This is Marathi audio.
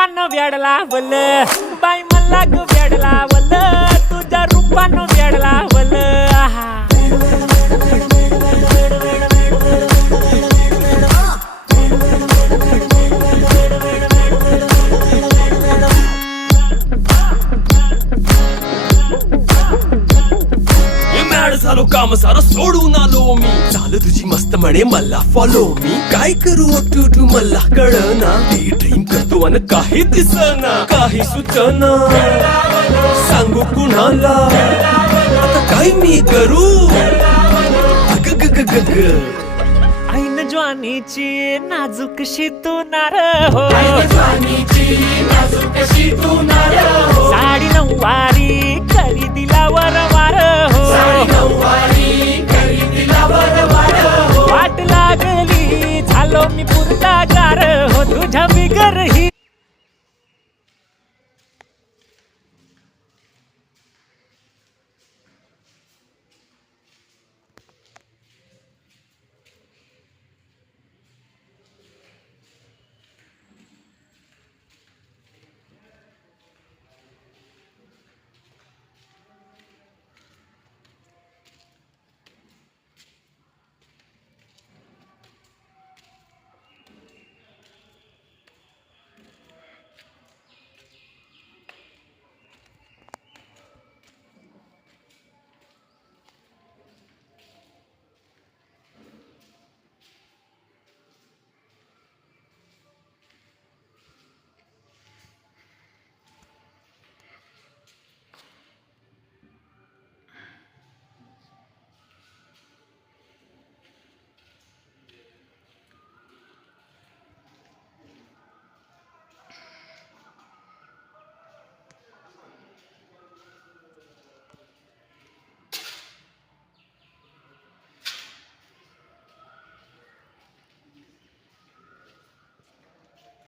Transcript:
रूपानं वेड लावल बाई मला ग वेड लावल तुझ्या रूपानं वेड लावल झालो काम सारं सोडून आलो मी चाल तुझी मस्त म्हणे मला फॉलो मी काय करू टू मला कळना ड्रीम करतो आणि काही दिसना काही सुचना सांगू कुणाला आता काय मी करू ऐन ज्वानीची नाजूकशी तू नार हो